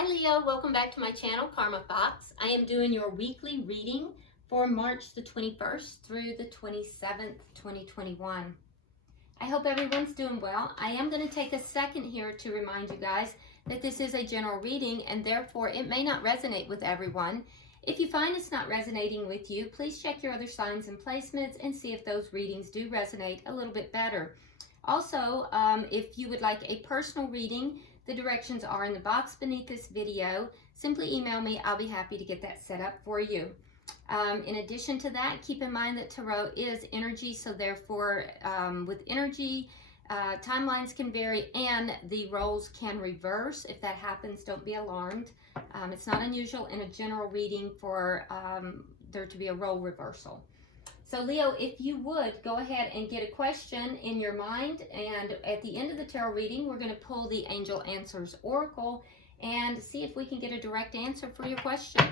Hi Leo, welcome back to my channel, Karma Fox. I am doing your weekly reading for March the 21st through the 27th, 2021. I hope everyone's doing well. I am going to take a second here to remind you guys that this is a general reading and therefore it may not resonate with everyone. If you find it's not resonating with you, please check your other signs and placements and see if those readings do resonate a little bit better. Also, if you would like a personal reading, the directions are in the box beneath this video. Simply email me. I'll be happy to get that set up for you. In addition to that, keep in mind that Tarot is energy, so therefore with energy, timelines can vary and the roles can reverse. If that happens, don't be alarmed. It's not unusual in a general reading for there to be a role reversal. So Leo, if you would, go ahead and get a question in your mind, and at the end of the tarot reading, we're going to pull the Angel Answers Oracle and see if we can get a direct answer for your question.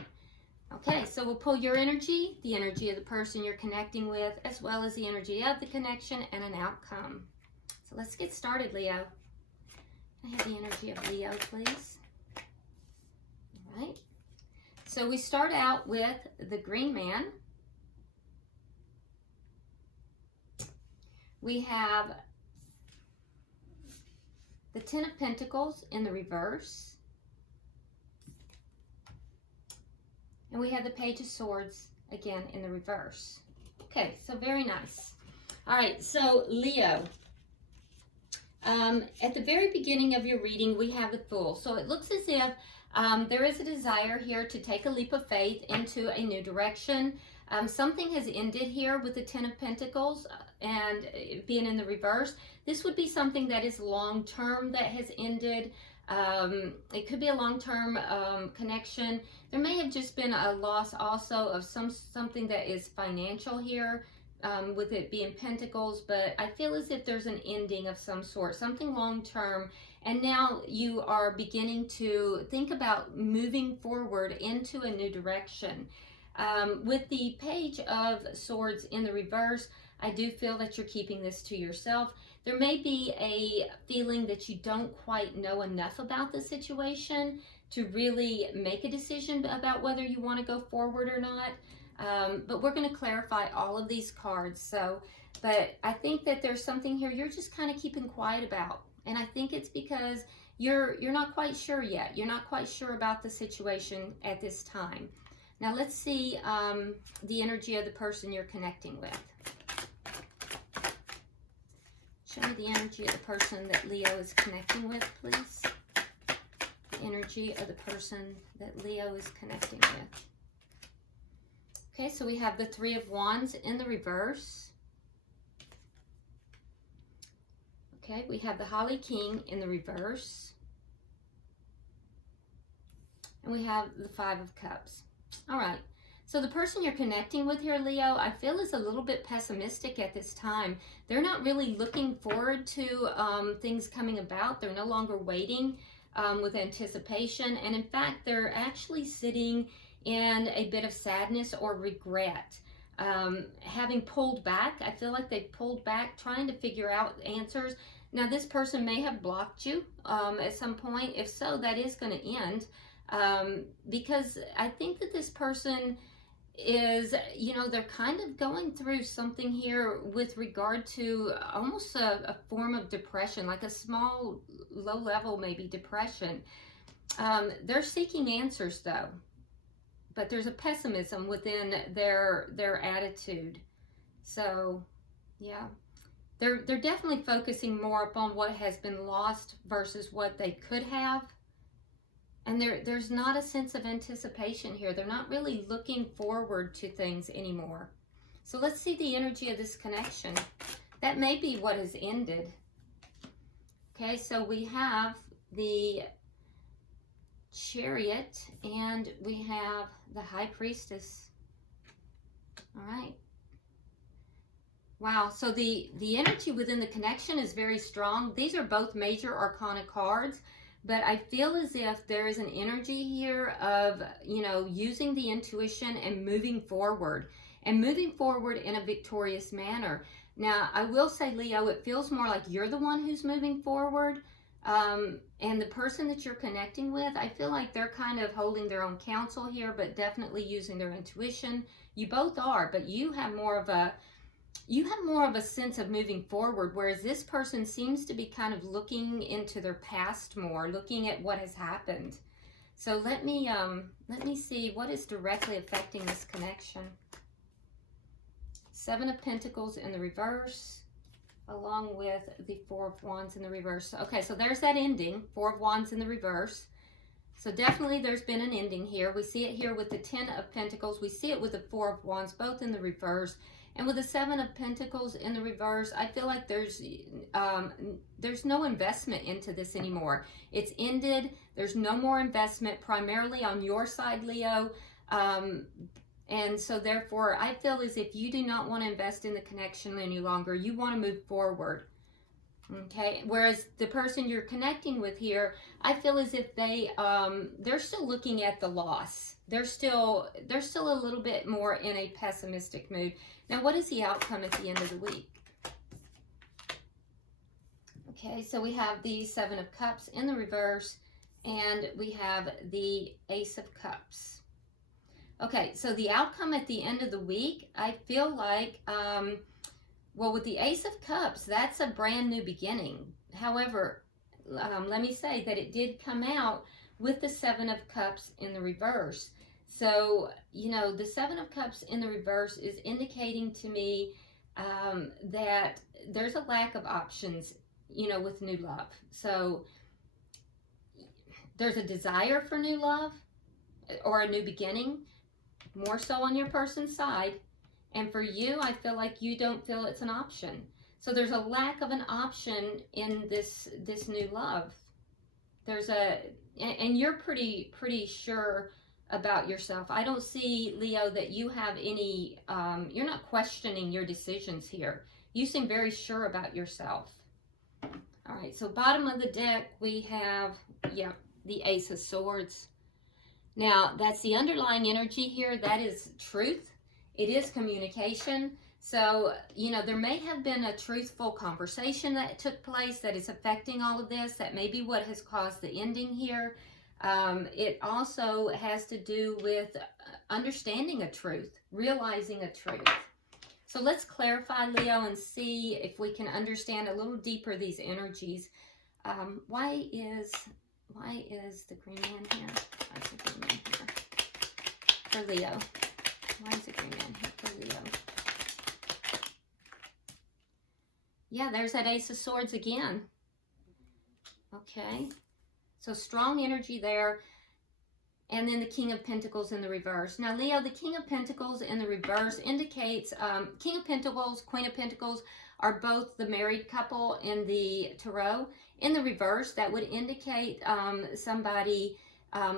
Okay, so we'll pull your energy, the energy of the person you're connecting with, as well as the energy of the connection and an outcome. So let's get started, Leo. Can I have the energy of Leo, please? All right. So we start out with the Green Man. We have the Ten of Pentacles in the reverse. And we have the Page of Swords again in the reverse. Okay, so very nice. All right, so Leo, at the very beginning of your reading, we have the Fool. So it looks as if there is a desire here to take a leap of faith into a new direction. Something has ended here with the Ten of Pentacles and being in the reverse. This would be something that is long-term that has ended. It could be a long-term connection. There may have just been a loss also of something that is financial here with it being Pentacles, but I feel as if there's an ending of some sort, something long-term, and now you are beginning to think about moving forward into a new direction. With the Page of Swords in the reverse, I do feel that you're keeping this to yourself. There may be a feeling that you don't quite know enough about the situation to really make a decision about whether you want to go forward or not. But we're going to clarify all of these cards. But I think that there's something here you're just kind of keeping quiet about. And I think it's because you're not quite sure yet. You're not quite sure about the situation at this time. Now let's see the energy of the person you're connecting with. Show me the energy of the person that Leo is connecting with, please. The energy of the person that Leo is connecting with. Okay, so we have the Three of Wands in the reverse. Okay, we have the Holly King in the reverse. And we have the Five of Cups. All right, so the person you're connecting with here, Leo, I feel is a little bit pessimistic at this time. They're not really looking forward to things coming about. They're no longer waiting with anticipation. And in fact, they're actually sitting in a bit of sadness or regret. Having pulled back, I feel like they've pulled back, trying to figure out answers. Now, this person may have blocked you at some point. If so, that is going to end. Because I think that this person is, they're kind of going through something here with regard to almost a form of depression, like a small, low level, maybe depression. They're seeking answers though, but there's a pessimism within their attitude. So yeah, they're definitely focusing more upon what has been lost versus what they could have. And there's not a sense of anticipation here. They're not really looking forward to things anymore. So let's see the energy of this connection. That may be what has ended. Okay, so we have the Chariot and we have the High Priestess. All right. Wow, so the energy within the connection is very strong. These are both major arcana cards. But I feel as if there is an energy here of, using the intuition and moving forward in a victorious manner. Now, I will say, Leo, it feels more like you're the one who's moving forward. And the person that you're connecting with, I feel like they're kind of holding their own counsel here, but definitely using their intuition. You both are, but you have more of a sense of moving forward, whereas this person seems to be kind of looking into their past more, looking at what has happened. So let me see what is directly affecting this connection. Seven of Pentacles in the reverse, along with the Four of Wands in the reverse. Okay, so there's that ending, Four of Wands in the reverse. So definitely there's been an ending here. We see it here with the Ten of Pentacles. We see it with the Four of Wands, both in the reverse. And with the Seven of Pentacles in the reverse, I feel like there's no investment into this anymore. It's ended. There's no more investment, primarily on your side, Leo. And so therefore, I feel as if you do not want to invest in the connection any longer. You want to move forward. Okay, whereas the person you're connecting with here, I feel as if they're still looking at the loss. They're still a little bit more in a pessimistic mood. Now, what is the outcome at the end of the week? Okay, so we have the Seven of Cups in the reverse, and we have the Ace of Cups. Okay, so the outcome at the end of the week, I feel like, well, with the Ace of Cups, that's a brand new beginning. However, let me say that it did come out with the Seven of Cups in the reverse. So, you know, the Seven of Cups in the reverse is indicating to me that there's a lack of options, you know, with new love. So there's a desire for new love or a new beginning, more so on your person's side. And for you, I feel like you don't feel it's an option. So there's a lack of an option in this new love. And you're pretty sure about yourself. I don't see, Leo, that you have any, you're not questioning your decisions here. You seem very sure about yourself. All right, so bottom of the deck, we have, the Ace of Swords. Now, that's the underlying energy here. That is truth. It is communication. So, you know, there may have been a truthful conversation that took place that is affecting all of this. That may be what has caused the ending here. It also has to do with understanding a truth, realizing a truth. So let's clarify, Leo, and see if we can understand a little deeper these energies. Why is the Green Man here? Why is the Green Man here for Leo? Why is the Green Man here for Leo? Yeah, there's that Ace of Swords again. Okay. So strong energy there. And then the King of Pentacles in the reverse. Now, Leo, the King of Pentacles in the reverse indicates King of Pentacles, Queen of Pentacles are both the married couple in the Tarot. In the reverse, that would indicate somebody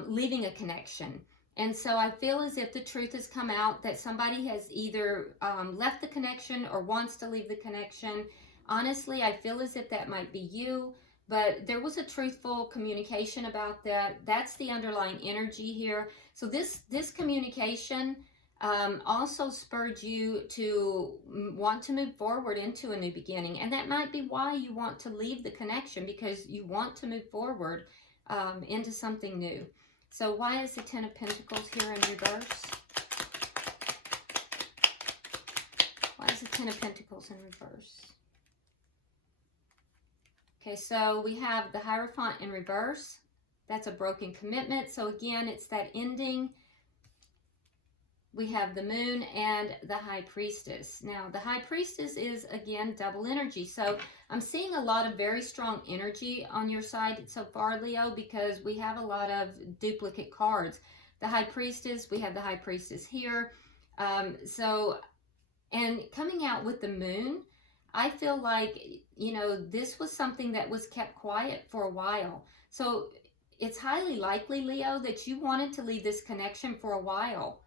leaving a connection. And so I feel as if the truth has come out that somebody has either left the connection or wants to leave the connection. Honestly, I feel as if that might be you. But there was a truthful communication about that. That's the underlying energy here. So this communication also spurred you to want to move forward into a new beginning. And that might be why you want to leave the connection, because you want to move forward into something new. So why is the Ten of Pentacles here in reverse? Why is the Ten of Pentacles in reverse? Okay, so we have the Hierophant in reverse. That's a broken commitment. So again, it's that ending. We have the Moon and the High Priestess. Now, the High Priestess is, again, double energy. So I'm seeing a lot of very strong energy on your side so far, Leo, because we have a lot of duplicate cards. The High Priestess, we have the High Priestess here. And coming out with the Moon, I feel like, you know, this was something that was kept quiet for a while. So it's highly likely, Leo, that you wanted to leave this connection for a while.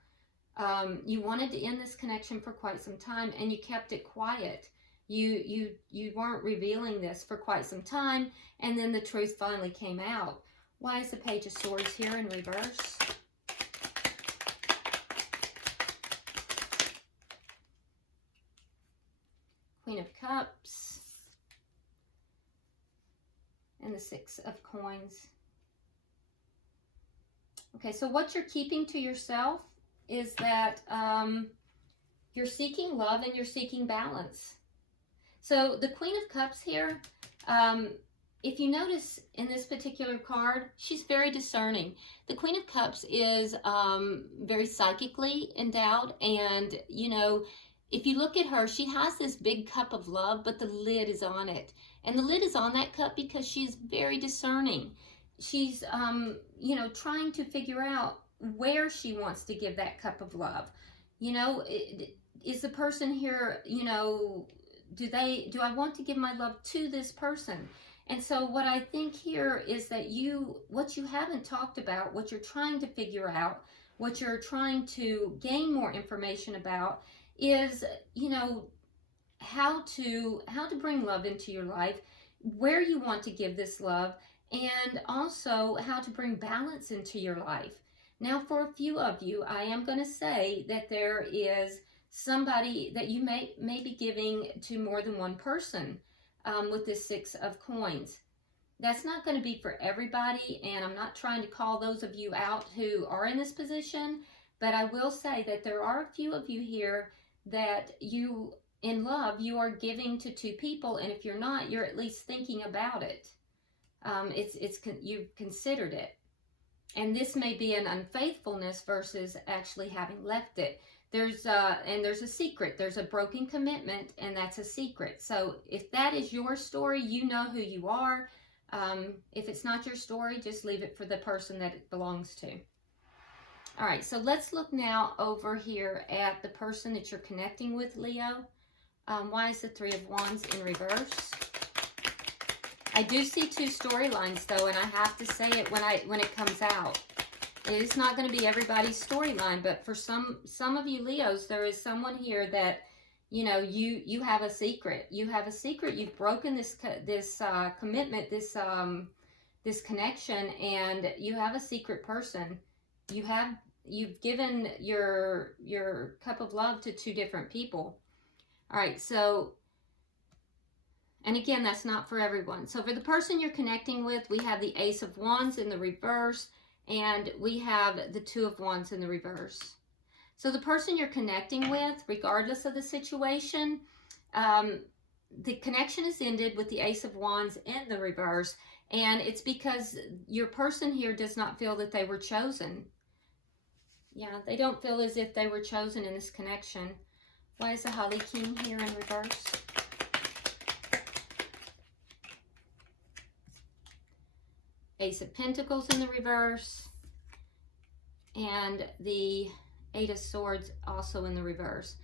You wanted to end this connection for quite some time, and you kept it quiet. You weren't revealing this for quite some time, and then the truth finally came out. Why is the Page of Swords here in reverse? Queen of Cups. And the Six of Coins. Okay, so what you're keeping to yourself is that you're seeking love and you're seeking balance. So the Queen of Cups here, if you notice in this particular card, she's very discerning. The Queen of Cups is very psychically endowed, and you know, if you look at her, she has this big cup of love, but the lid is on it. And the lid is on that cup because she's very discerning. She's, you know, trying to figure out where she wants to give that cup of love. You know, is the person here, you know, do I want to give my love to this person? And so what I think here is that what you haven't talked about, what you're trying to figure out, what you're trying to gain more information about is, you know, how to bring love into your life, where you want to give this love, and also how to bring balance into your life. Now, for a few of you, I am going to say that there is somebody that you may be giving to more than one person with this Six of Coins. That's not going to be for everybody, and I'm not trying to call those of you out who are in this position, but I will say that there are a few of you here that you, in love, you are giving to two people, and if you're not, you're at least thinking about it. You've considered it. And this may be an unfaithfulness versus actually having left it. There's a secret. There's a broken commitment, and that's a secret. So if that is your story, you know who you are. If it's not your story, just leave it for the person that it belongs to. All right, so let's look now over here at the person that you're connecting with, Leo. Why is the Three of Wands in reverse? I do see two storylines, though, and I have to say it when it comes out. It is not going to be everybody's storyline, but for some of you Leos, there is someone here that, you know, you have a secret. You have a secret. You've broken this commitment, this connection, and you have a secret person. You've given your cup of love to two different people. All right, so, and again, that's not for everyone. So for the person you're connecting with, we have the Ace of Wands in the reverse, and we have the Two of Wands in the reverse. So the person you're connecting with, regardless of the situation, the connection is ended with the Ace of Wands in the reverse, and it's because your person here does not feel that they were chosen. Yeah, they don't feel as if they were chosen in this connection. Why is the Holly King here in reverse? Ace of Pentacles in the reverse, and the Eight of Swords also in the reverse.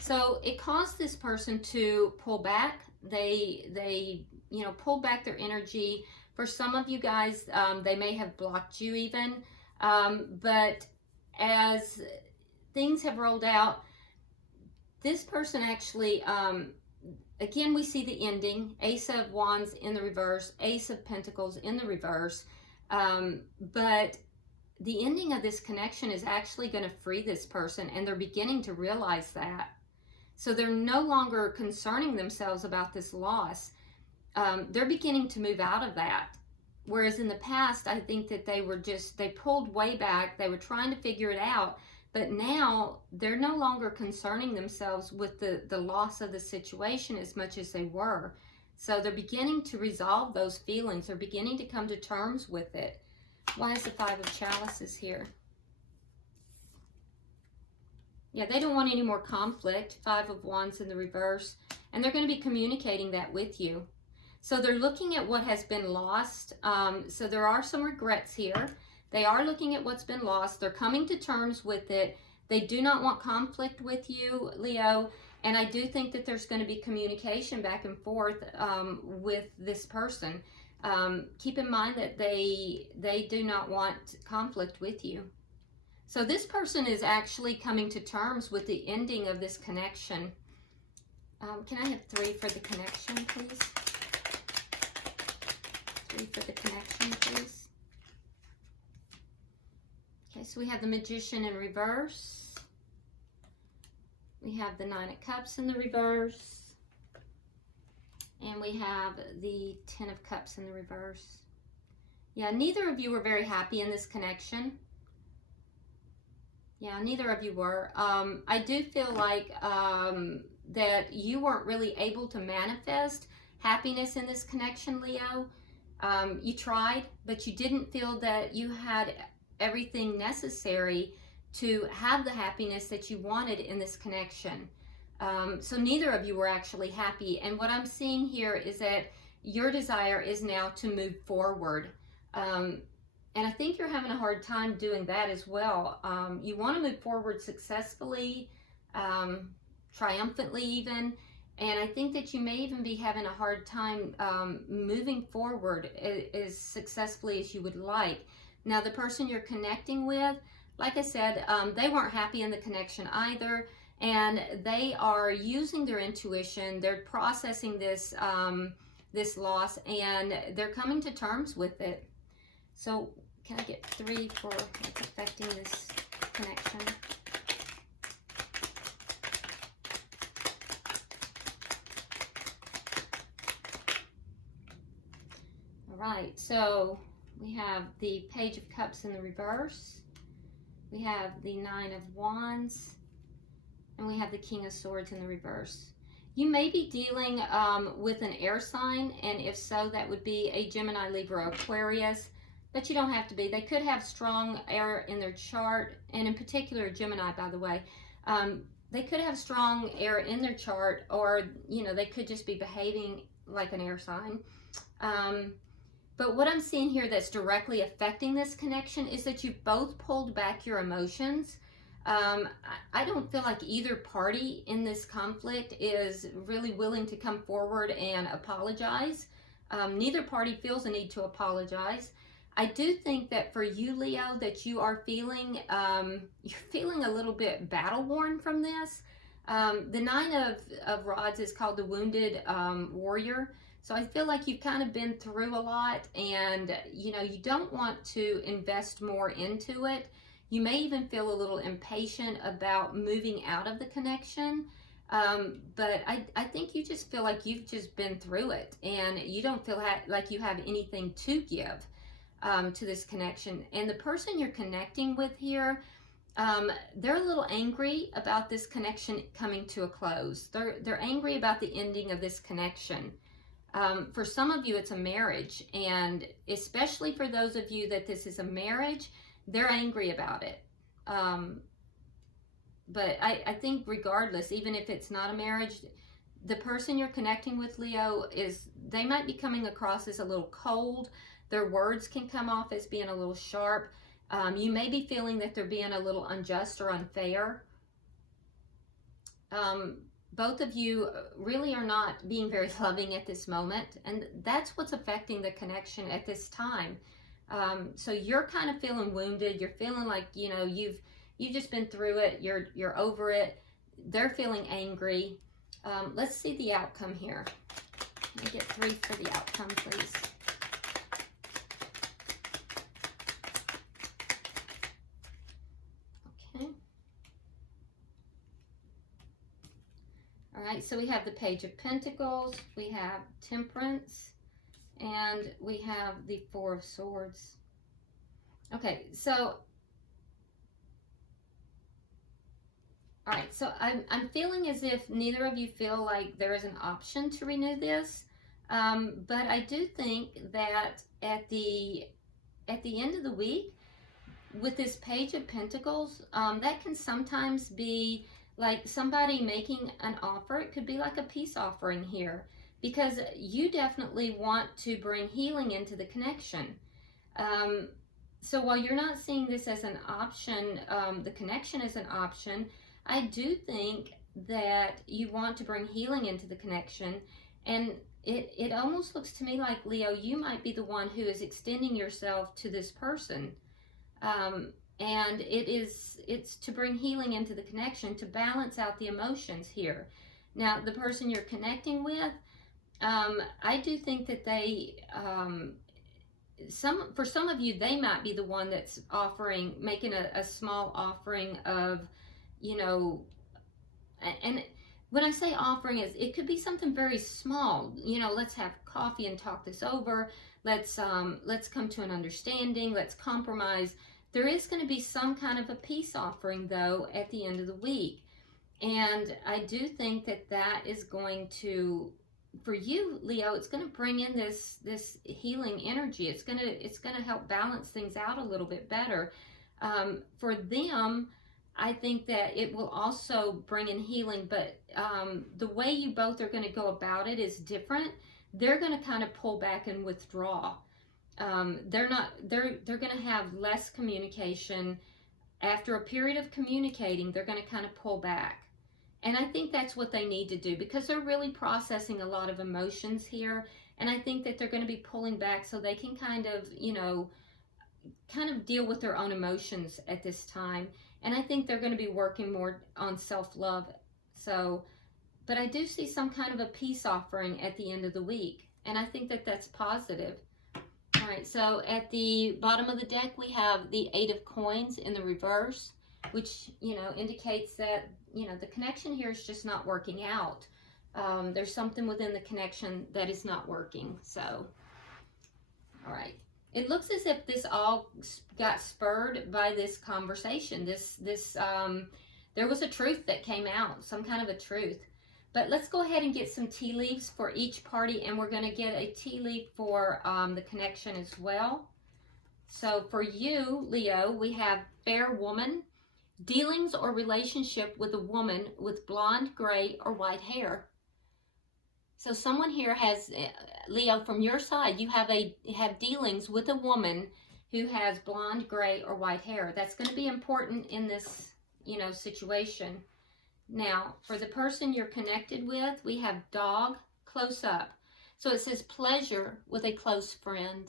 So it caused this person to pull back. They you know, pulled back their energy. For some of you guys, they may have blocked you even, but as things have rolled out, this person actually, again, we see the ending. Ace of Wands in the reverse, Ace of Pentacles in the reverse. But the ending of this connection is actually going to free this person, and they're beginning to realize that. So they're no longer concerning themselves about this loss. They're beginning to move out of that. Whereas in the past, I think that they pulled way back. They were trying to figure it out. But now they're no longer concerning themselves with the loss of the situation as much as they were. So they're beginning to resolve those feelings. They're beginning to come to terms with it. Why is the Five of Chalices here? Yeah, they don't want any more conflict. Five of Wands in the reverse. And they're going to be communicating that with you. So they're looking at what has been lost. So there are some regrets here. They are looking at what's been lost. They're coming to terms with it. They do not want conflict with you, Leo. And I do think that there's going to be communication back and forth with this person. Keep in mind that they do not want conflict with you. So this person is actually coming to terms with the ending of this connection. Can I have 3 for the connection, please? 3 for the connection, please. Okay, so we have the Magician in reverse. We have the Nine of Cups in the reverse. And we have the Ten of Cups in the reverse. Yeah, neither of you were very happy in this connection. Yeah, neither of you were. I do feel like that you weren't really able to manifest happiness in this connection, Leo. You tried, but you didn't feel that you had everything necessary to have the happiness that you wanted in this connection. So neither of you were actually happy. And what I'm seeing here is that your desire is now to move forward. And I think you're having a hard time doing that as well. You want to move forward successfully, triumphantly even. And I think that you may even be having a hard time moving forward as successfully as you would like. Now, the person you're connecting with, like I said, they weren't happy in the connection either. And they are using their intuition. They're processing this, this loss, and they're coming to terms with it. So can I get 3 for what's affecting this connection? All right, so we have the Page of Cups in the reverse. We have the 9 of Wands. And we have the King of Swords in the reverse. You may be dealing with an air sign, and if so, that would be a Gemini, Libra, Aquarius. But you don't have to be. They could have strong air in their chart, and in particular, Gemini, by the way. They could have strong air in their chart, or, you know, they could just be behaving like an air sign. But what I'm seeing here that's directly affecting this connection is that you've both pulled back your emotions. I don't feel like either party in this conflict is really willing to come forward and apologize. Neither party feels a need to apologize. I do think that for you, Leo, that you are feeling, you're feeling a little bit battle worn from this. The 9 of Rods is called the Wounded Warrior. So I feel like you've kind of been through a lot, and, you know, you don't want to invest more into it. You may even feel a little impatient about moving out of the connection, but I think you just feel like you've just been through it, and you don't feel like you have anything to give to this connection. And the person you're connecting with here, they're a little angry about this connection coming to a close. They're angry about the ending of this connection. For some of you, it's a marriage, and especially for those of you that this is a marriage, they're angry about it. But I think regardless, even if it's not a marriage, the person you're connecting with, Leo, they might be coming across as a little cold. Their words can come off as being a little sharp. You may be feeling that they're being a little unjust or unfair. Both of you really are not being very loving at this moment, and that's what's affecting the connection at this time. So you're kind of feeling wounded. You're feeling like, you know, you've just been through it. You're over it. They're feeling angry. Let's see the outcome here. Let me get 3 for the outcome, please. Okay. All right, so we have the Page of Pentacles. We have Temperance. And we have the 4 of Swords. Okay, so, all right, so I'm feeling as if neither of you feel like there is an option to renew this. But I do think that at the end of the week, with this Page of Pentacles, that can sometimes be like somebody making an offer. It could be like a peace offering here, because you definitely want to bring healing into the connection. So while you're not seeing this as an option, the connection as an option, I do think that you want to bring healing into the connection. And it almost looks to me like, Leo, you might be the one who is extending yourself to this person. And it's to bring healing into the connection, to balance out the emotions here. Now, the person you're connecting with, I do think that they, for some of you, they might be the one that's making a small offering of, you know, and when I say offering, it could be something very small. You know, let's have coffee and talk this over. let's come to an understanding, let's compromise. There is going to be some kind of a peace offering, though, at the end of the week. And I do think that that is going to, for you, Leo, it's going to bring in this healing energy. It's going to help balance things out a little bit better. For them, I think that it will also bring in healing, but the way you both are going to go about it is different. They're going to kind of pull back and withdraw. They're going to have less communication. After a period of communicating, they're going to kind of pull back. And I think that's what they need to do, because they're really processing a lot of emotions here. And I think that they're going to be pulling back so they can kind of, kind of deal with their own emotions at this time. And I think they're going to be working more on self-love. So, but I do see some kind of a peace offering at the end of the week. And I think that that's positive. All right, so at the bottom of the deck, we have the 8 of Coins in the reverse, which, indicates that, the connection here is just not working out. There's something within the connection that is not working. So, all right. It looks as if this all got spurred by this conversation. There was a truth that came out, some kind of a truth. But let's go ahead and get some tea leaves for each party, and we're going to get a tea leaf for the connection as well. So for you, Leo, we have fair woman, dealings or relationship with a woman with blonde, gray, or white hair. So someone here has, Leo, from your side, you have dealings with a woman who has blonde, gray, or white hair. That's going to be important in this, situation. Now, for the person you're connected with, we have dog, close up. So it says pleasure with a close friend.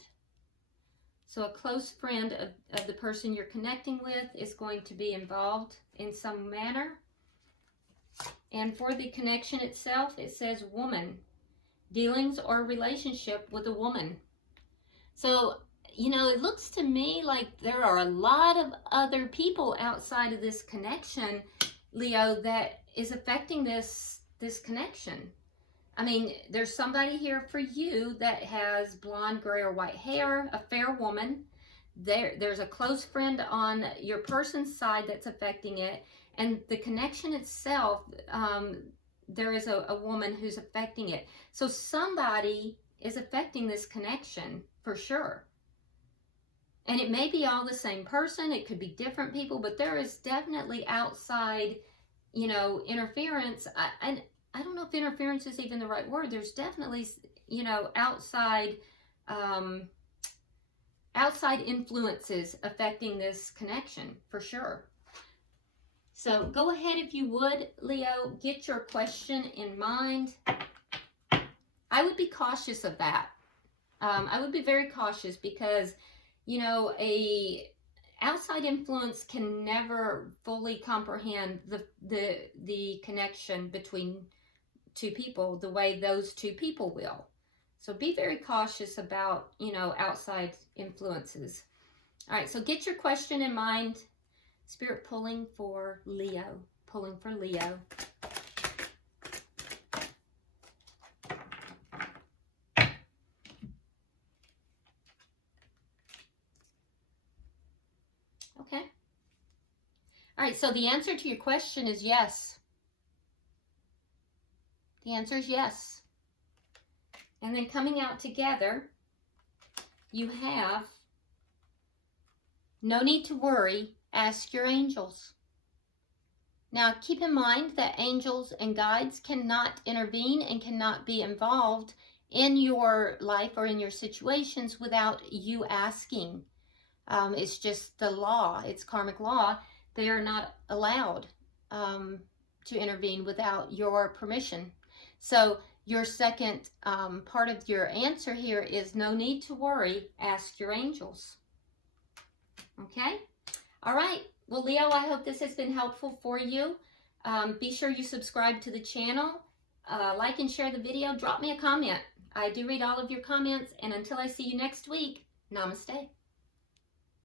So a close friend of the person you're connecting with is going to be involved in some manner. And for the connection itself, it says woman, dealings or relationship with a woman. So, it looks to me like there are a lot of other people outside of this connection, Leo, that is affecting this connection. I mean, there's somebody here for you that has blonde, gray, or white hair, a fair woman. There's a close friend on your person's side that's affecting it. And the connection itself, there is a woman who's affecting it. So somebody is affecting this connection for sure. And it may be all the same person. It could be different people, but there is definitely outside, interference. I don't know if interference is even the right word. There's definitely, outside influences affecting this connection for sure. So go ahead, if you would, Leo, get your question in mind. I would be cautious of that. I would be very cautious because, a outside influence can never fully comprehend the connection between two people the way those two people will. So be very cautious about, outside influences. All right, so get your question in mind. Spirit pulling for Leo, pulling for Leo. Okay. All right, so the answer to your question is yes. The answer is yes. And then coming out together, you have no need to worry, ask your angels. Now, keep in mind that angels and guides cannot intervene and cannot be involved in your life or in your situations without you asking. It's just the law. It's karmic law. They are not allowed to intervene without your permission. So your second part of your answer here is no need to worry, ask your angels. Okay? All right. Well, Leo, I hope this has been helpful for you. Be sure you subscribe to the channel, like and share the video, drop me a comment. I do read all of your comments, and until I see you next week, namaste.